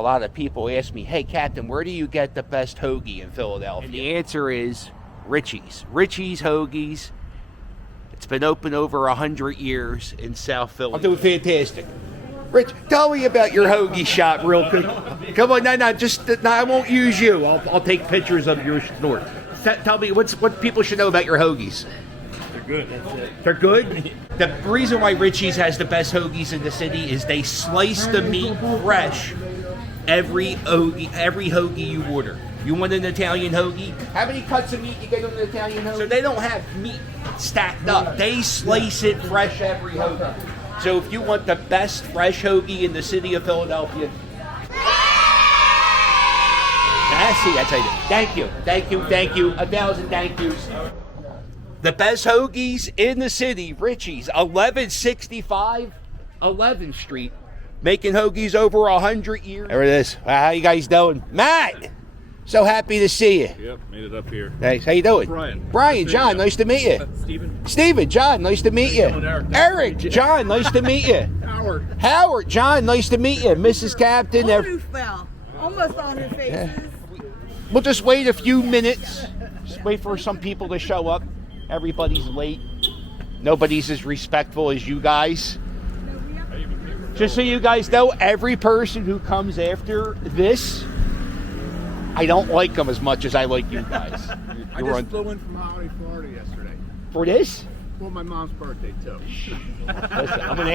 a lot of people ask me, hey, Captain, where do you get the best hoagie in Philadelphia? And the answer is Richie's. Richie's Hoagies. It's been open over 100 years in South Philly. I'm doing fantastic. Rich, tell me about your hoagie shop real quick. Come on, no, I won't use you. I'll take pictures of your snort. Tell me what people should know about your hoagies. They're good. That's it. They're good? The reason why Richie's has the best hoagies in the city is they slice the meat fresh every hoagie you order. You want an Italian hoagie? How many cuts of meat you get on an Italian hoagie? So they don't have meat stacked up. They slice it fresh every hoagie. So if you want the best fresh hoagie in the city of Philadelphia, I tell you, thank you, 1,000 thank yous. The best hoagies in the city, Richie's, 1165 11th Street, making hoagies over 100 years. There it is. How you guys doing? Matt, so happy to see you. Yep, made it up here. Thanks. How you doing? Brian, John, nice to meet you. Steven, John, nice to meet you. Eric, John, nice to meet you. Howard, John, nice to meet you. Mrs. Captain. Almost on her faces. Yeah. We'll just wait a few minutes. Just wait for some people to show up. Everybody's late. Nobody's as respectful as you guys. Just so you guys know, every person who comes after this, I don't like them as much as I like you guys. I just flew in from Holly, Florida yesterday. For this? For my mom's birthday, too. Listen, I'm going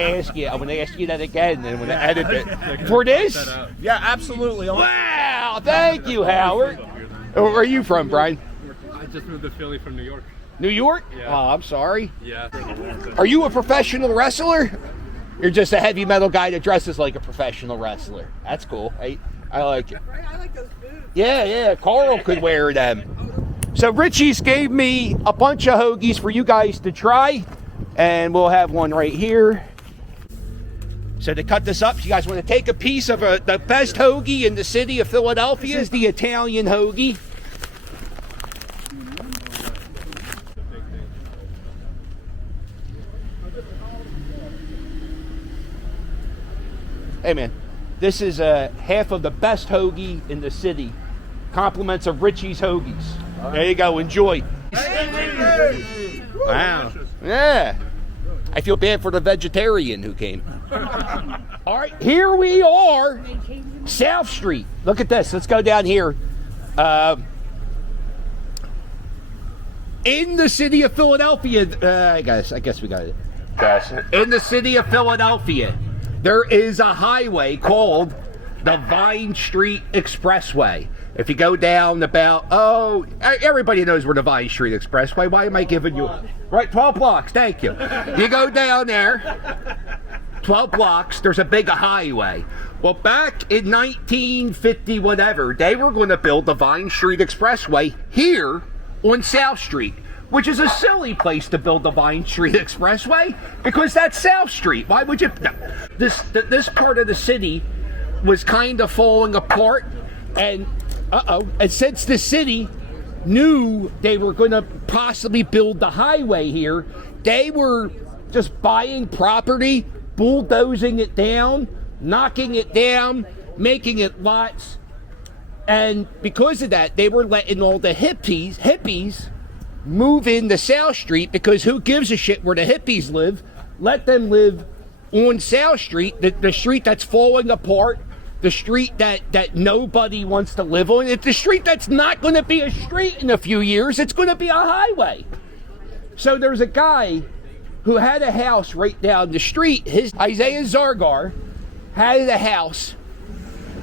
to ask you that again, and I'm going to edit it. For this? Yeah, absolutely. Wow, thank you, Howard. Where are you from, Brian? I just moved to Philly from New York. New York? Yeah. Oh, I'm sorry. Yeah. Are you a professional wrestler? You're just a heavy metal guy that dresses like a professional wrestler. That's cool. I like it. I like those boots. Yeah, Carl could wear them. So Richie's gave me a bunch of hoagies for you guys to try, and we'll have one right here. So to cut this up, you guys want to take a piece of the best hoagie in the city of Philadelphia. This is the Italian hoagie. Hey man, this is half of the best hoagie in the city. Compliments of Richie's Hoagies. There you go, enjoy. Wow. Yeah. I feel bad for the vegetarian who came. All right, here we are, South Street. Look at this. Let's go down here. In the city of Philadelphia, I guess we got it. In the city of Philadelphia, there is a highway called the Vine Street Expressway. If you go down about, everybody knows where the Vine Street Expressway. Why am I giving you, right, 12 blocks, thank you. You go down there, 12 blocks, there's a big highway. Well, back in 1950, whatever, they were going to build the Vine Street Expressway here on South Street, which is a silly place to build the Vine Street Expressway because that's South Street. Why would you? No. This part of the city was kind of falling apart, and and since the city knew they were going to possibly build the highway here, they were just buying property, bulldozing it down, knocking it down, making it lots, and because of that, they were letting all the hippies move into South Street because who gives a shit where the hippies live? Let them live on South Street, the street that's falling apart, the street that nobody wants to live on. It's the street that's not going to be a street in a few years. It's going to be a highway. So there's a guy who had a house right down the street. Isaiah Zagar had a house.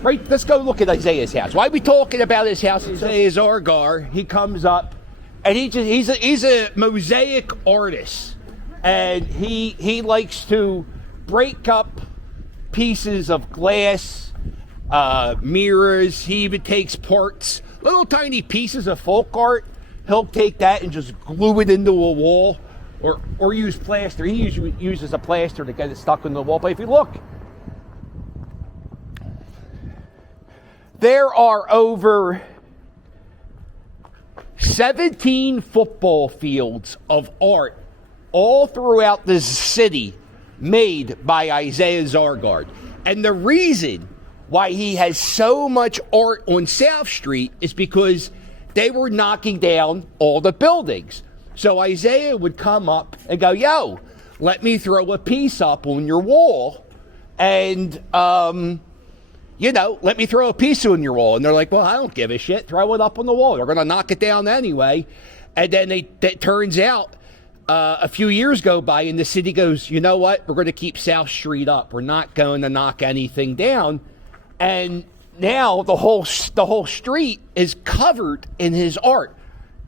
Right, let's go look at Isaiah's house. Why are we talking about his house? Isaiah Zagar, he comes up, and he's a mosaic artist, and he likes to break up pieces of glass, mirrors. He even takes parts, little tiny pieces of folk art. He'll take that and just glue it into a wall, or use plaster. He usually uses a plaster to get it stuck in the wall. But if you look, there are over 17 football fields of art all throughout the city made by Isaiah Zagar. And the reason why he has so much art on South Street is because they were knocking down all the buildings. So Isaiah would come up and go, yo, let me throw a piece up on your wall and, let me throw a piece on your wall. And they're like, well, I don't give a shit. Throw it up on the wall. They're going to knock it down anyway. And then it turns out a few years go by and the city goes, you know what? We're going to keep South Street up. We're not going to knock anything down. And now the whole street is covered in his art.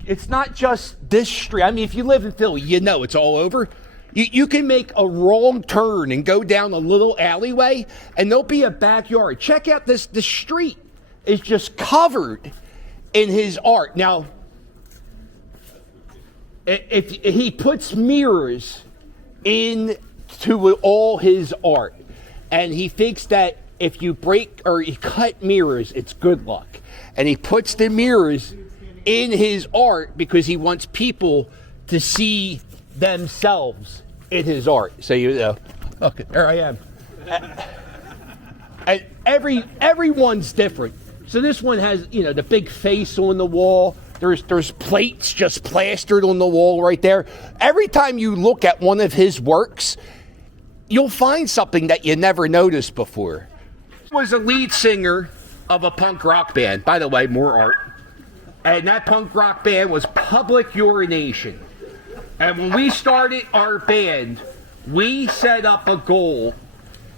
It's not just this street. I mean, if you live in Philly, you know it's all over. You can make a wrong turn and go down a little alleyway, and there'll be a backyard. Check out this. The street is just covered in his art. Now, if he puts mirrors into all his art, and he thinks that if you break or you cut mirrors, it's good luck. And he puts the mirrors in his art because he wants people to see themselves in his art. So okay, there I am. And everyone's different. So this one has, the big face on the wall. There's plates just plastered on the wall right there. Every time you look at one of his works, you'll find something that you never noticed before. He was a lead singer of a punk rock band. By the way, more art. And that punk rock band was Public Urination. And when we started our band, we set up a goal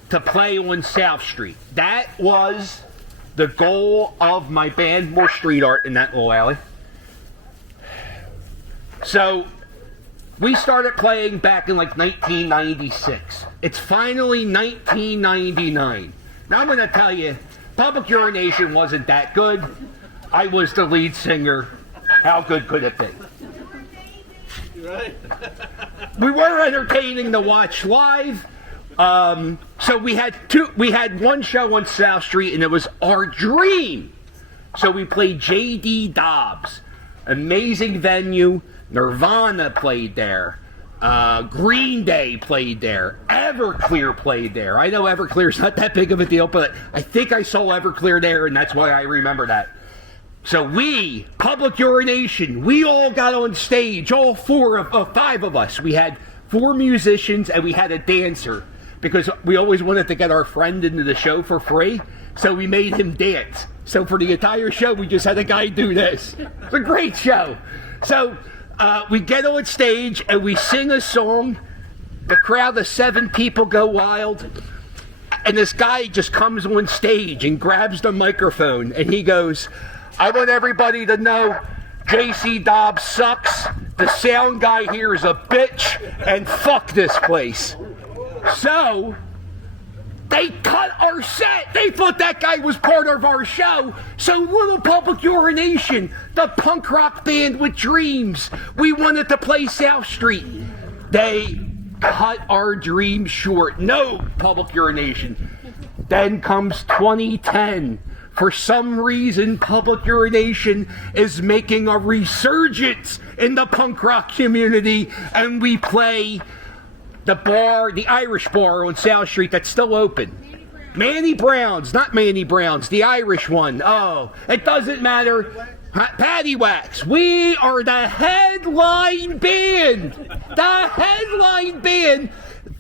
to play on South Street. That was the goal of my band. More street art in that little alley. So we started playing back in like 1996. It's finally 1999. Now I'm going to tell you, Public Urination wasn't that good. I was the lead singer. How good could it be? Right. We were entertaining to watch live. So we had one show on South Street, and it was our dream. So we played J.D. Dobbs, amazing venue. Nirvana played there. Green Day played there. Everclear played there. I know Everclear's not that big of a deal, but I think I saw Everclear there, and that's why I remember that. So we, Public Urination, we all got on stage, all five of us. We had 4 musicians and we had a dancer because we always wanted to get our friend into the show for free. So we made him dance. So for the entire show, we just had a guy do this. It's a great show. So we get on stage and we sing a song. The crowd of 7 people go wild. And this guy just comes on stage and grabs the microphone and he goes, I want everybody to know J.C. Dobbs sucks. The sound guy here is a bitch, and fuck this place. So they cut our set. They thought that guy was part of our show. So Little Public Urination, the punk rock band with dreams, we wanted to play South Street. They cut our dreams short. No Public Urination. Then comes 2010. For some reason, Public Urination is making a resurgence in the punk rock community, and we play the bar, the Irish bar on South Street that's still open. Manny Brown's, not Manny Brown's, the Irish one. Oh, it doesn't matter. Patty Wax. We are the headline band. The headline band,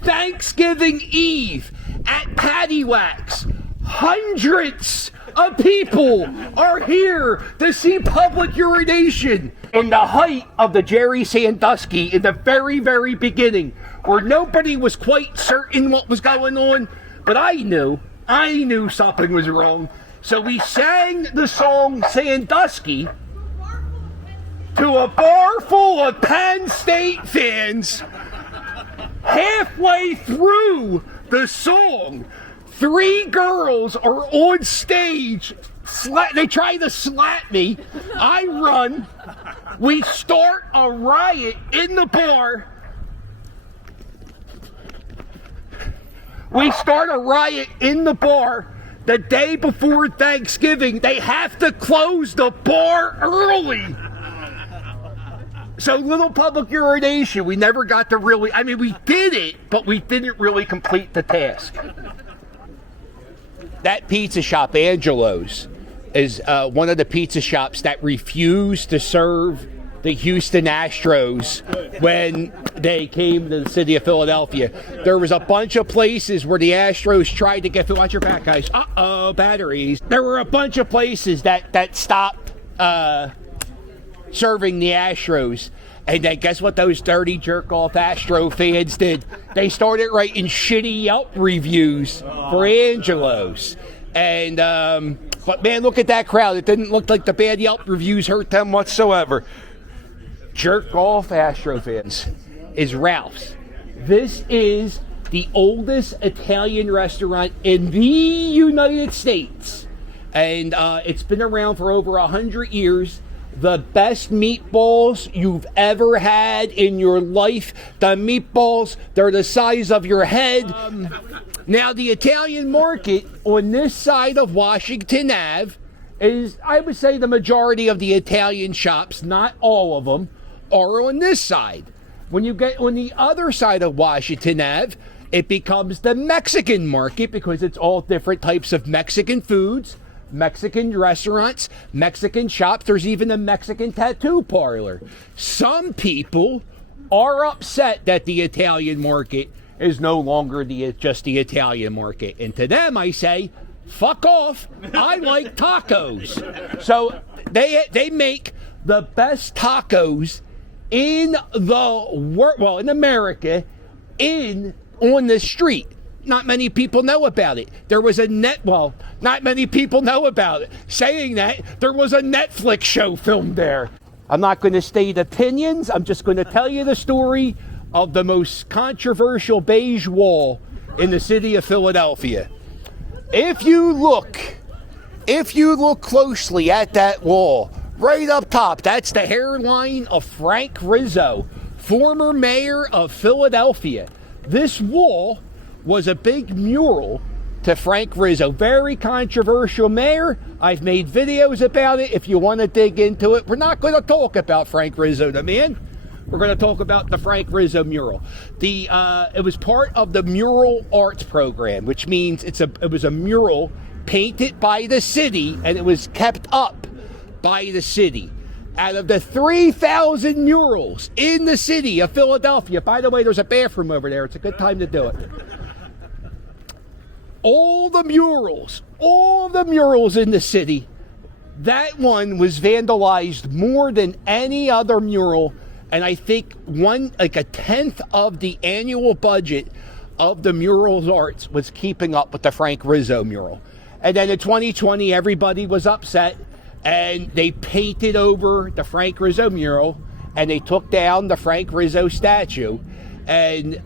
Thanksgiving Eve at Patty Wax. Hundreds of people are here to see Public Urination. In the height of the Jerry Sandusky, in the very, very beginning, where nobody was quite certain what was going on, but I knew something was wrong. So we sang the song Sandusky to a bar full of Penn State fans. Halfway through the song, 3 girls are on stage. They try to slap me. I run. We start a riot in the bar. The day before Thanksgiving. They have to close the bar early. So Little Public Urination, we never got to really, we did it, but we didn't really complete the task. that pizza shop, Angelo's, is one of the pizza shops that refused to serve the Houston Astros when they came to the city of Philadelphia. There was a bunch of places where the Astros tried to get... Watch your back, guys. Uh-oh, batteries. There were a bunch of places that stopped serving the Astros. And then guess what those dirty jerk-off Astro fans did? They started writing shitty Yelp reviews for Angelo's. And, but man, look at that crowd. It didn't look like the bad Yelp reviews hurt them whatsoever. Jerk-off Astro fans is Ralph's. This is the oldest Italian restaurant in the United States. And it's been around for over 100 years. The best meatballs you've ever had in your life. The meatballs, they're the size of your head. Now, the Italian market on this side of Washington Ave is, I would say, the majority of the Italian shops, not all of them, are on this side. When you get on the other side of Washington Ave, it becomes the Mexican market because it's all different types of Mexican foods. Mexican restaurants, Mexican shops. There's even a Mexican tattoo parlor. Some people are upset that the Italian market is no longer just the Italian market. And to them, I say, fuck off. I like tacos. So they make the best tacos in the world, well, in America, on the street. Not many people know about it. There was not many people know about it. Saying that, there was a Netflix show filmed there. I'm not going to state opinions. I'm just going to tell you the story of the most controversial beige wall in the city of Philadelphia. If you look closely at that wall, right up top, that's the hairline of Frank Rizzo, former mayor of Philadelphia. This wall was a big mural to Frank Rizzo. Very controversial mayor. I've made videos about it if you want to dig into it. We're not going to talk about Frank Rizzo, the man. We're going to talk about the Frank Rizzo mural. It was part of the mural arts program, which means it was a mural painted by the city, and it was kept up by the city. Out of the 3,000 murals in the city of Philadelphia, by the way, there's a bathroom over there. It's a good time to do it. All the murals in the city, that one was vandalized more than any other mural. And I think a tenth of the annual budget of the murals arts was keeping up with the Frank Rizzo mural. And then in 2020, everybody was upset and they painted over the Frank Rizzo mural and they took down the Frank Rizzo statue. And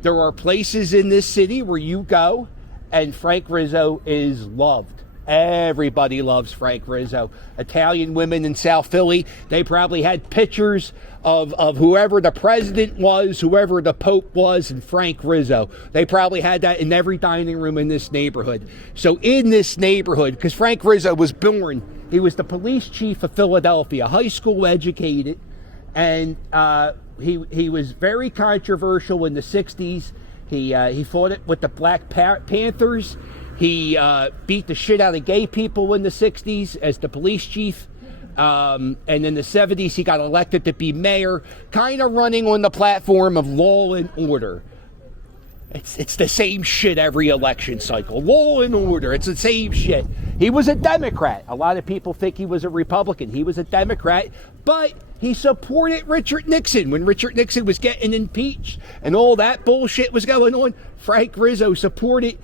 there are places in this city where you go and Frank Rizzo is loved. Everybody loves Frank Rizzo. Italian women in South Philly, they probably had pictures of whoever the president was, whoever the Pope was, and Frank Rizzo. They probably had that in every dining room in this neighborhood. So in this neighborhood, because Frank Rizzo was born, he was the police chief of Philadelphia, high school educated, and he was very controversial in the 60s. He fought it with the Black Panthers. He beat the shit out of gay people in the 60s as the police chief. And in the 70s, he got elected to be mayor, kind of running on the platform of law and order. It's the same shit every election cycle. Law and order, it's the same shit. He was a Democrat. A lot of people think he was a Republican. He was a Democrat, but he supported Richard Nixon. When Richard Nixon was getting impeached and all that bullshit was going on, Frank Rizzo supported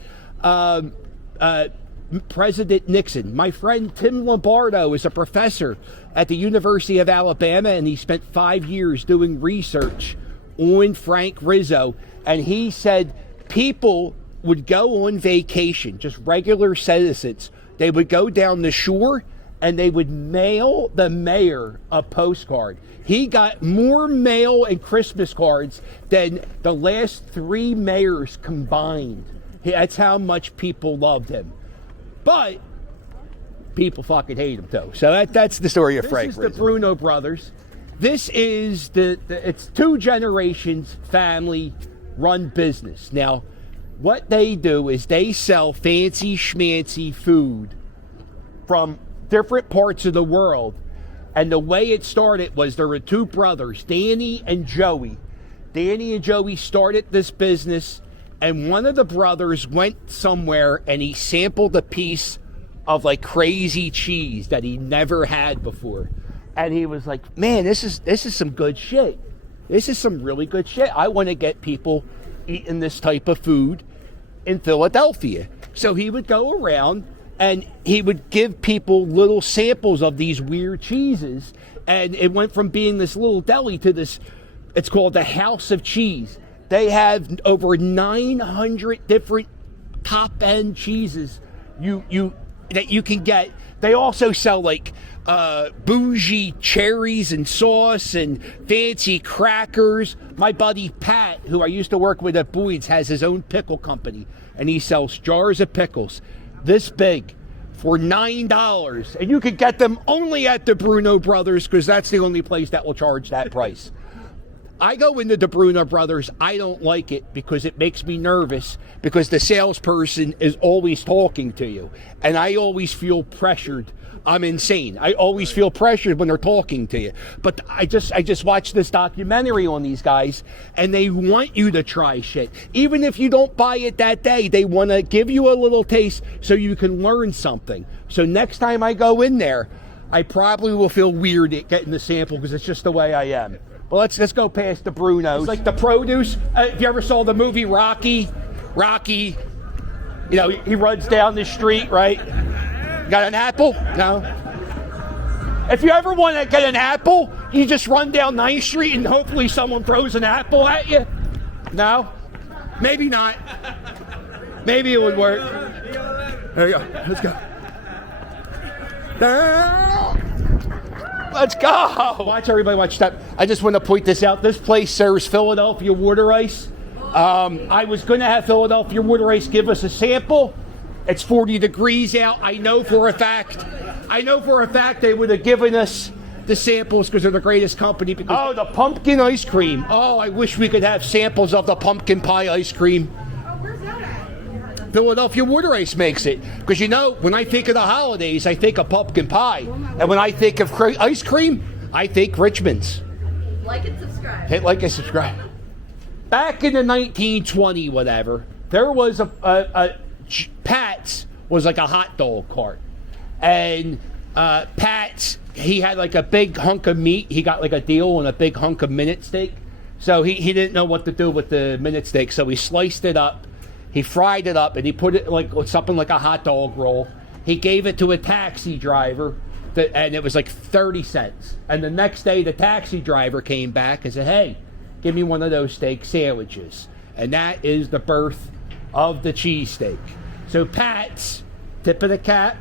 President Nixon. My friend Tim Lombardo is a professor at the University of Alabama, and he spent 5 years doing research on Frank Rizzo. And he said people would go on vacation, just regular citizens. They would go down the shore and they would mail the mayor a postcard. He got more mail and Christmas cards than the last 3 mayors combined. That's how much people loved him. But people fucking hate him too. So that's the story of Frank Rizzo. This is the Bruno Brothers. This is it's 2 generations family run business. Now, what they do is they sell fancy schmancy food from different parts of the world. And the way it started was there were two brothers, Danny and Joey. Danny and Joey started this business, and one of the brothers went somewhere and he sampled a piece of like crazy cheese that he never had before. And he was like, man, this is some good shit. This is some really good shit. I want to get people eating this type of food in Philadelphia. So he would go around and he would give people little samples of these weird cheeses. And it went from being this little deli to this, it's called the House of Cheese. They have over 900 different top-end cheeses that you can get. They also sell like bougie cherries and sauce and fancy crackers. My buddy Pat, who I used to work with at Boyd's, has his own pickle company, and he sells jars of pickles this big for $9, and you can get them only at the Bruno Brothers because that's the only place that will charge that price. I go into the Bruno Brothers. I don't like it because it makes me nervous because the salesperson is always talking to you, and I always feel pressured. I'm insane. I always feel pressured when they're talking to you. But I just watched this documentary on these guys, and they want you to try shit. Even if you don't buy it that day, they want to give you a little taste so you can learn something. So next time I go in there, I probably will feel weird at getting the sample because it's just the way I am. Well, let's go past the Brunos. It's like the produce. If you ever saw the movie Rocky, you know, he runs down the street, right? Got an apple? No. If you ever want to get an apple, you just run down 9th Street and hopefully someone throws an apple at you? No? Maybe not. Maybe it would work. There you go. Let's go. Let's go. Watch everybody watch that. I just want to point this out. This place serves Philadelphia water ice. I was going to have Philadelphia water ice give us a sample. It's 40 degrees out. I know for a fact they would have given us the samples because they're the greatest company. Oh, the pumpkin ice cream. Oh, I wish we could have samples of the pumpkin pie ice cream. Oh, where's that at? Philadelphia water ice makes it. Because you know, when I think of the holidays, I think of pumpkin pie. And when I think of ice cream, I think Richmond's. Like and subscribe. Hit like and subscribe. Back in the 1920 whatever, there was a Pat's was like a hot dog cart, and Pat's, he had like a big hunk of meat. He got like a deal on a big hunk of minute steak, so he didn't know what to do with the minute steak, so he sliced it up, he fried it up, and he put it like something like a hot dog roll. He gave it to a taxi driver, and it was like 30 cents. And the next day the taxi driver came back and said, hey, give me one of those steak sandwiches. And that is the birth of the cheesesteak. So Pat's, tip of the cap,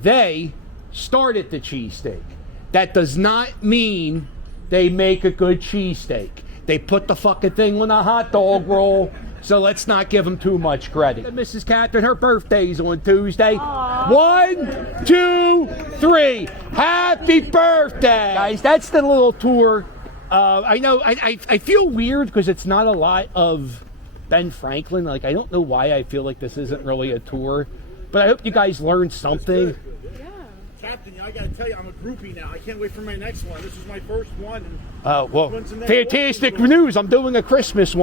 they started the cheesesteak. That does not mean they make a good cheesesteak. They put the fucking thing on a hot dog roll, so let's not give them too much credit. Mrs. Catherine, her birthday's on Tuesday. Aww. 1, 2, 3. Happy birthday! Guys, that's the little tour. I know, I feel weird because it's not a lot of Ben Franklin. Like, I don't know why I feel like this isn't really a tour, but I hope you guys learned something. Yeah. Captain, I gotta tell you, I'm a groupie now. I can't wait for my next one. This is my first one. Well, fantastic news. I'm doing a Christmas one.